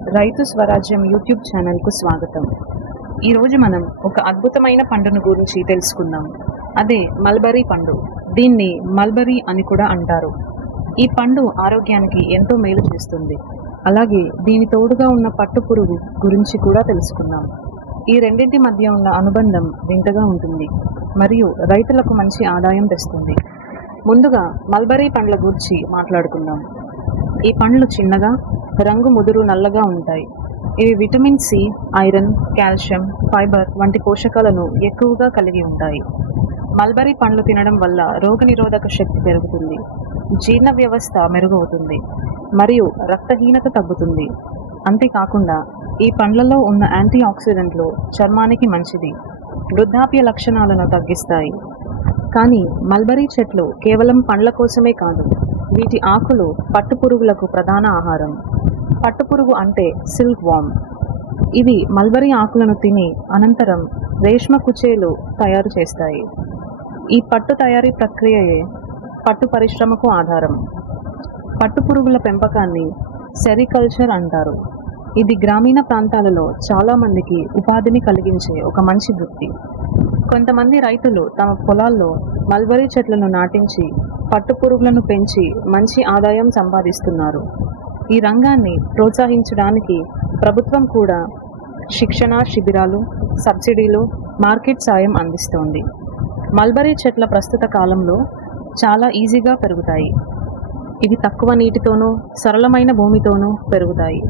రైతు స్వరాజ్యం యూట్యూబ్ ఛానల్కు స్వాగతం. ఈరోజు మనం ఒక అద్భుతమైన పండును గురించి తెలుసుకుందాం. అదే మల్బరీ పండు. దీన్ని మల్బరీ అని కూడా అంటారు. ఈ పండు ఆరోగ్యానికి ఎంతో మేలు చేస్తుంది. అలాగే దీని తోడుగా ఉన్న పట్టు పురుగు గురించి కూడా తెలుసుకుందాం. ఈ రెండింటి మధ్య ఉన్న అనుబంధం వింతగా ఉంటుంది మరియు రైతులకు మంచి ఆదాయం తెస్తుంది. ముందుగా మల్బరీ పండ్ల గురించి మాట్లాడుకుందాం. ఈ పండ్లు చిన్నగా, రంగు ముదురు నల్లగా ఉంటాయి. ఇవి vitamin C, iron, calcium, fibre వంటి పోషకాలను ఎక్కువగా కలిగి ఉంటాయి. మల్బరీ పండ్లు తినడం వల్ల రోగనిరోధక శక్తి పెరుగుతుంది, జీర్ణ వ్యవస్థ మెరుగవుతుంది మరియు రక్తహీనత తగ్గుతుంది. అంతేకాకుండా ఈ పండ్లలో ఉన్న యాంటీ ఆక్సిడెంట్లు చర్మానికి మంచిది, వృద్ధాప్య లక్షణాలను తగ్గిస్తాయి. కానీ మల్బరీ చెట్లు కేవలం పండ్ల కోసమే కాదు, వీటి ఆకులు పట్టుపురుగులకు ప్రధాన ఆహారం. పట్టుపురుగు అంటే సిల్క్ వామ్. ఇవి మల్బరీ ఆకులను తిని అనంతరం రేష్మ కుచేలు తయారు చేస్తాయి. ఈ పట్టు తయారీ ప్రక్రియయే పట్టు పరిశ్రమకు ఆధారం. పట్టుపురుగుల పెంపకాన్ని సెరికల్చర్ అంటారు. ఇది గ్రామీణ ప్రాంతాలలో చాలామందికి ఉపాధిని కలిగించే ఒక మంచి వృత్తి. కొంతమంది రైతులు తమ పొలాల్లో మల్బరీ చెట్లను నాటించి పట్టుపురుగులను పెంచి మంచి ఆదాయం సంపాదిస్తున్నారు. ఈ రంగాన్ని ప్రోత్సహించడానికి ప్రభుత్వం కూడా శిక్షణ శిబిరాలు, సబ్సిడీలు, మార్కెట్ సాయం అందిస్తోంది. మల్బరీ చెట్ల ప్రస్తుత కాలంలో చాలా ఈజీగా పెరుగుతాయి. ఇవి తక్కువ నీటితోనూ సరళమైన భూమితోనూ పెరుగుతాయి.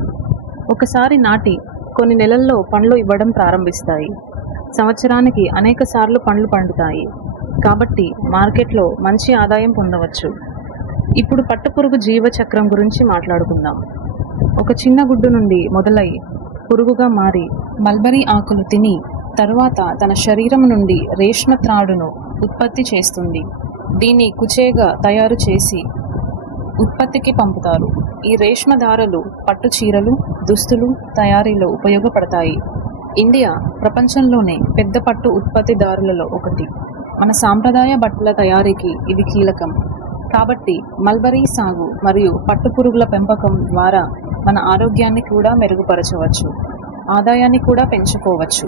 ఒకసారి నాటి కొన్ని నెలల్లో పండ్లు ఇవ్వడం ప్రారంభిస్తాయి. సంవత్సరానికి అనేక సార్లు పండ్లు పండుతాయి. కాబట్టి మార్కెట్లో మంచి ఆదాయం పొందవచ్చు. ఇప్పుడు పట్టుపురుగు జీవచక్రం గురించి మాట్లాడుకుందాం. ఒక చిన్న గుడ్డు నుండి మొదలై పురుగుగా మారి మల్బరీ ఆకులు తిని తరువాత తన శరీరం నుండి రేష్మ త్రాడును ఉత్పత్తి చేస్తుంది. దీన్ని కుచేగా తయారు చేసి ఉత్పత్తికి పంపుతారు. ఈ రేష్మ దారాలు పట్టు చీరలు, దుస్తులు తయారీలో ఉపయోగపడతాయి. ఇండియా ప్రపంచంలోనే పెద్ద పట్టు ఉత్పత్తిదారులలో ఒకటి. మన సాంప్రదాయ బట్టల తయారీకి ఇది కీలకం. కాబట్టి మల్బరీ సాగు మరియు పట్టుపురుగుల పెంపకం ద్వారా మన ఆరోగ్యాన్ని కూడా మెరుగుపరచవచ్చు, ఆదాయాన్ని కూడా పెంచుకోవచ్చు.